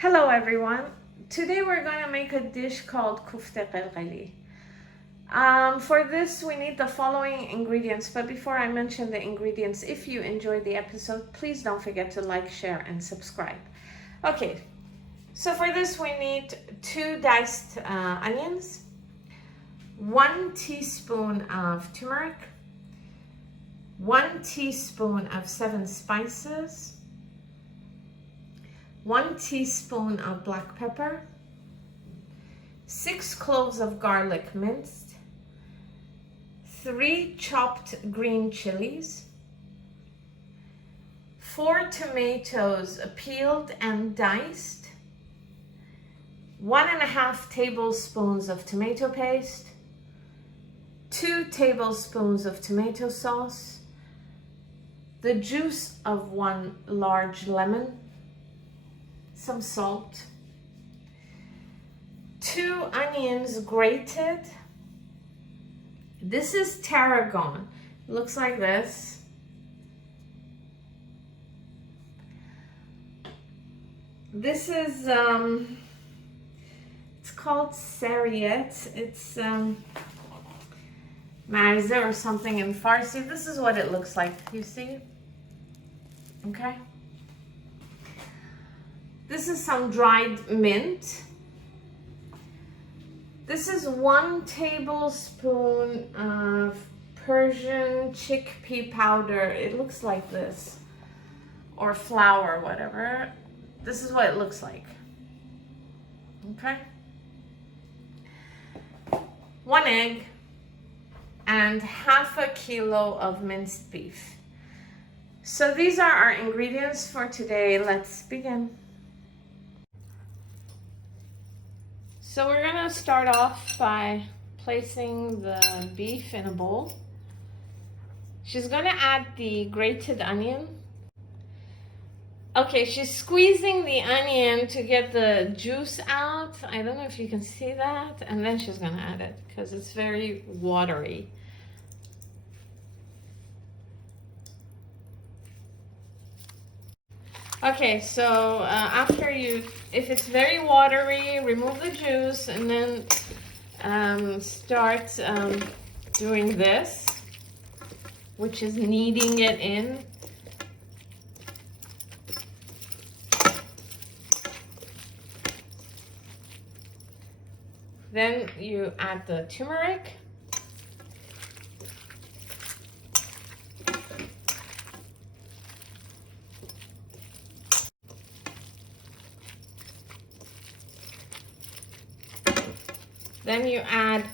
Hello everyone. Today we're going to make a dish called Kufteh Ghelghelli. For this we need the following ingredients, but before I mention the ingredients, if you enjoyed the episode, please don't forget to like, share and subscribe. Okay, so for this we need 2 diced onions, 1 teaspoon of turmeric, 1 teaspoon of 7 spices, 1 teaspoon of black pepper, 6 cloves of garlic minced, 3 chopped green chilies, 4 tomatoes peeled and diced, 1.5 tablespoons of tomato paste, 2 tablespoons of tomato sauce, the juice of 1 large lemon, some salt, 2 onions grated. This is tarragon. It looks like this. This is it's called Sarriette. It's marze or something in Farsi. This is what it looks like. You see? Okay. This is some dried mint. This is 1 tablespoon of Persian chickpea powder. It looks like this, or flour, whatever. This is what it looks like. Okay. 1 egg and ½ kilo of minced beef. So these are our ingredients for today. Let's begin. So we're gonna start off by placing the beef in a bowl. She's gonna add the grated onion. Okay, she's squeezing the onion to get the juice out. I don't know if you can see that. And then she's gonna add it because it's very watery. Okay, so if it's very watery, remove the juice and then start doing this, which is kneading it in. Then you add the turmeric. Then you add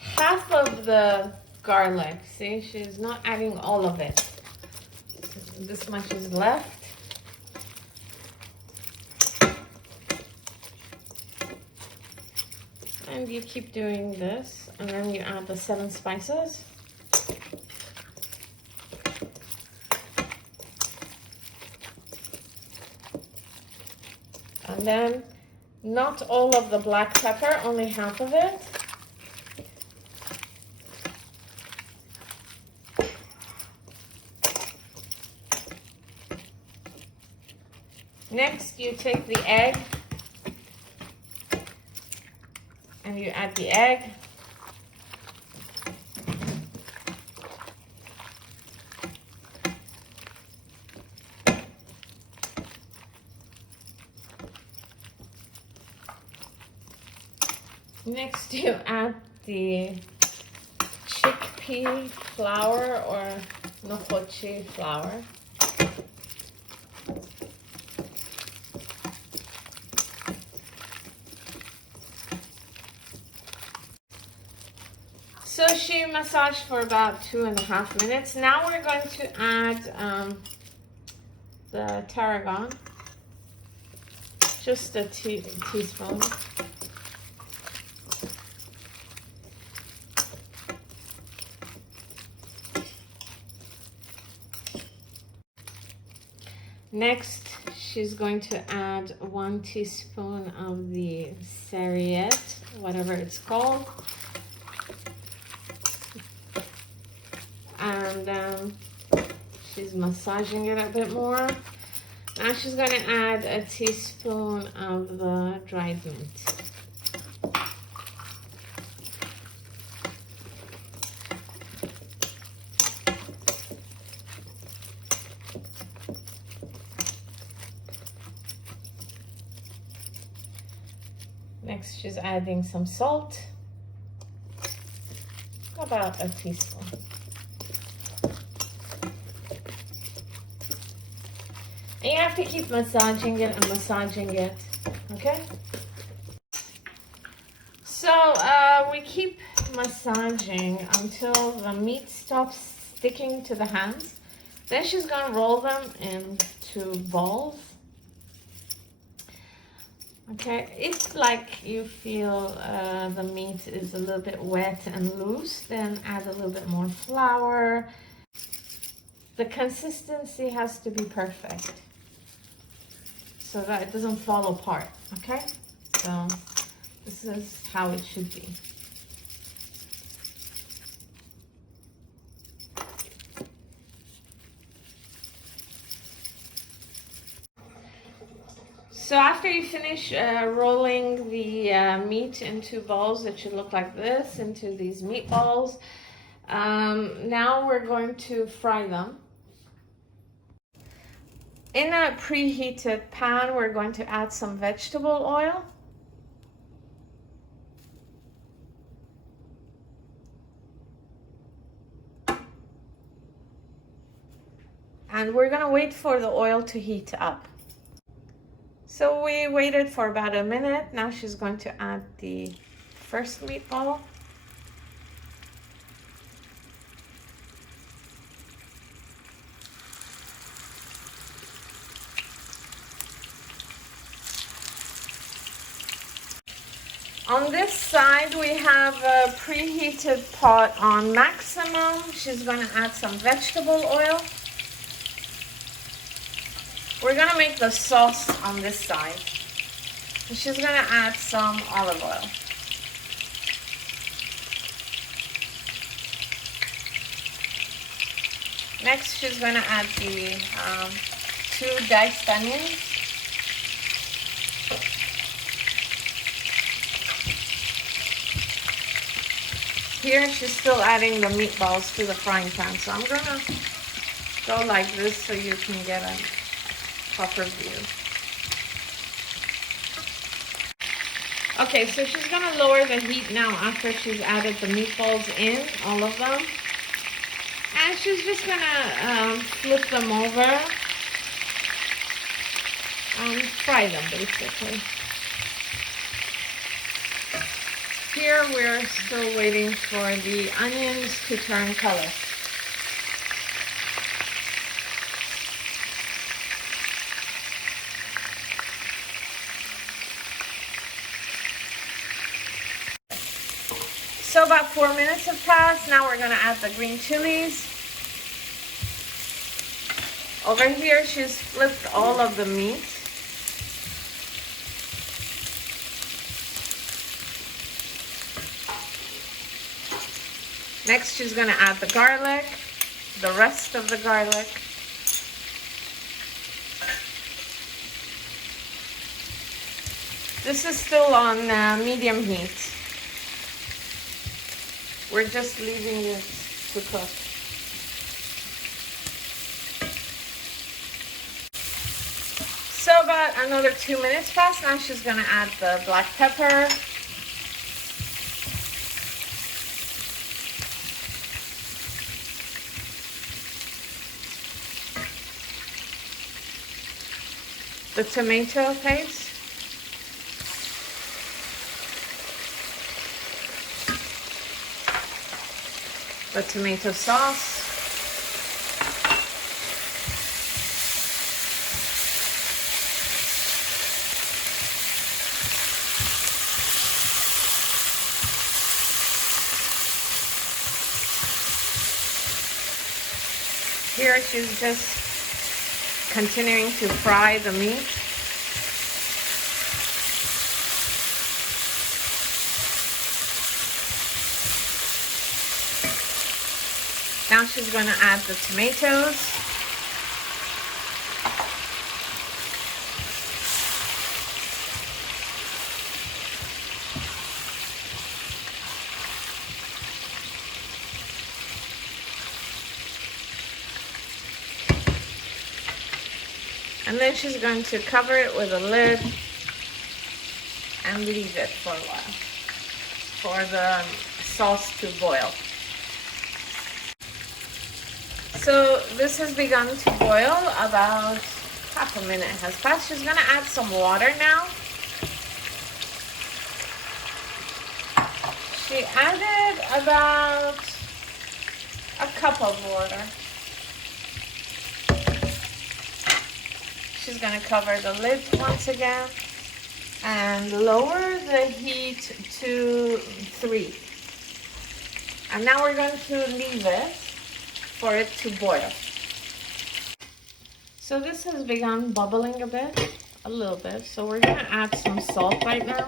half of the garlic. See, she's not adding all of it. This much is left. And you keep doing this. And then you add the 7 spices. And then not all of the black pepper, only half of it. Next, you take the egg and you add the egg. Next, you add the chickpea flour or nohochi flour. So she massaged for about 2.5 minutes. Now we're going to add the tarragon, just a teaspoon. Next, she's going to add 1 teaspoon of the Sarriette, whatever it's called. And she's massaging it a bit more. Now she's going to add a teaspoon of the dried mint. Next, she's adding some salt, about a teaspoon. And you have to keep massaging it and massaging it, okay? So we keep massaging until the meat stops sticking to the hands. Then she's gonna roll them into balls. Okay, if like you feel the meat is a little bit wet and loose, then add a little bit more flour. The consistency has to be perfect so that it doesn't fall apart, okay? So this is how it should be. So after you finish rolling the meat into balls, it should look like this, into these meatballs. Now we're going to fry them. In a preheated pan, we're going to add some vegetable oil. And we're gonna wait for the oil to heat up. So we waited for about a minute. Now she's going to add the first meatball. On this side, we have a preheated pot on maximum. She's going to add some vegetable oil. We're going to make the sauce on this side. And she's going to add some olive oil. Next, she's going to add the 2 diced onions. Here, she's still adding the meatballs to the frying pan. So I'm going to go like this so you can get a proper view. Okay, so she's gonna lower the heat now after she's added the meatballs in, all of them. And she's just gonna flip them over and fry them basically. Here we're still waiting for the onions to turn color. So about 4 minutes have passed. Now we're gonna add the green chilies. Over here, she's flipped all of the meat. Next, she's gonna add the garlic, the rest of the garlic. This is still on medium heat. We're just leaving it to cook. So about another 2 minutes passed. Now she's gonna add the black pepper. The tomato paste. The tomato sauce. Here she's just continuing to fry the meat. Now she's going to add the tomatoes. And then she's going to cover it with a lid and leave it for a while for the sauce to boil. So this has begun to boil. About half a minute has passed. She's going to add some water now. She added about a cup of water. She's going to cover the lid once again and lower the heat to 3. And now we're going to leave it for it to boil. So this has begun bubbling a little bit. So we're going to add some salt right now.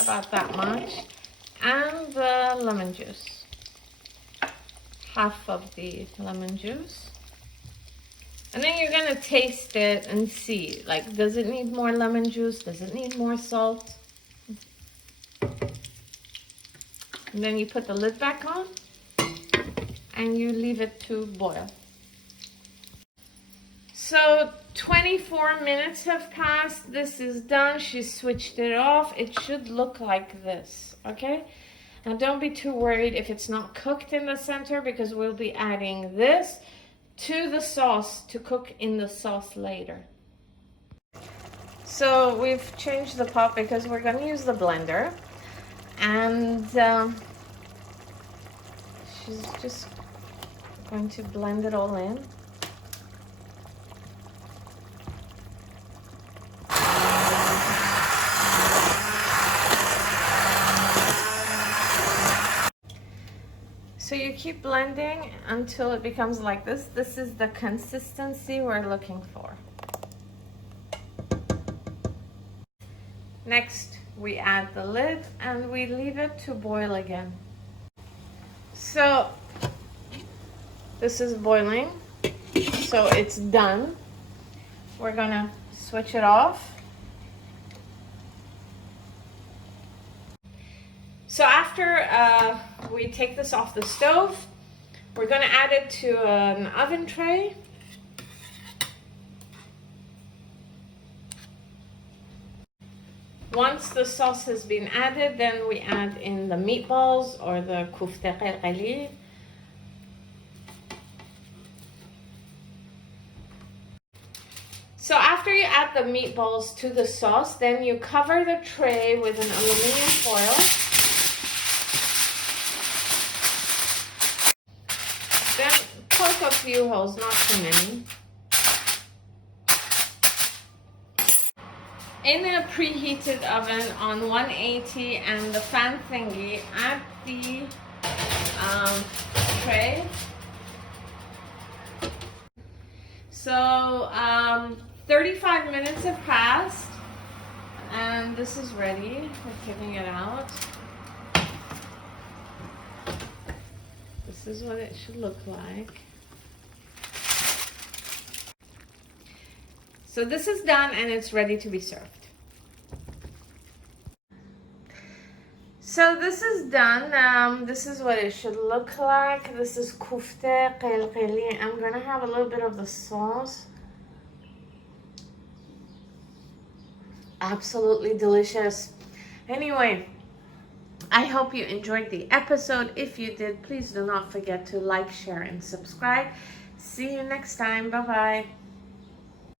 About that much. And the lemon juice. Half of the lemon juice. And then you're going to taste it and see, like, does it need more lemon juice? Does it need more salt? And then you put the lid back on and you leave it to boil. So 24 minutes have passed. This is done. She switched it off. It should look like this, okay? Now don't be too worried if it's not cooked in the center, because we'll be adding this to the sauce to cook in the sauce later. So we've changed the pot because we're going to use the blender. And she's just going to blend it all in. So you keep blending until it becomes like this. This is the consistency we're looking for. Next, we add the lid and we leave it to boil again. So this is boiling, so it's done. We're gonna switch it off. So after we take this off the stove, we're gonna add it to an oven tray. Once the sauce has been added, then we add in the meatballs or the Kufteh Ghelghelli. So after you add the meatballs to the sauce, then you cover the tray with an aluminum foil. Then poke a few holes, not too many. In a preheated oven on 180 and the fan thingy, add the tray. So 35 minutes have passed and this is ready. We're taking it out. This is what it should look like. So this is done and it's ready to be served. So this is done. This is what it should look like. This is Kufteh Ghelghelli. I'm gonna have a little bit of the sauce. Absolutely delicious. Anyway, I hope you enjoyed the episode. If you did, please do not forget to like, share, and subscribe. See you next time. Bye-bye.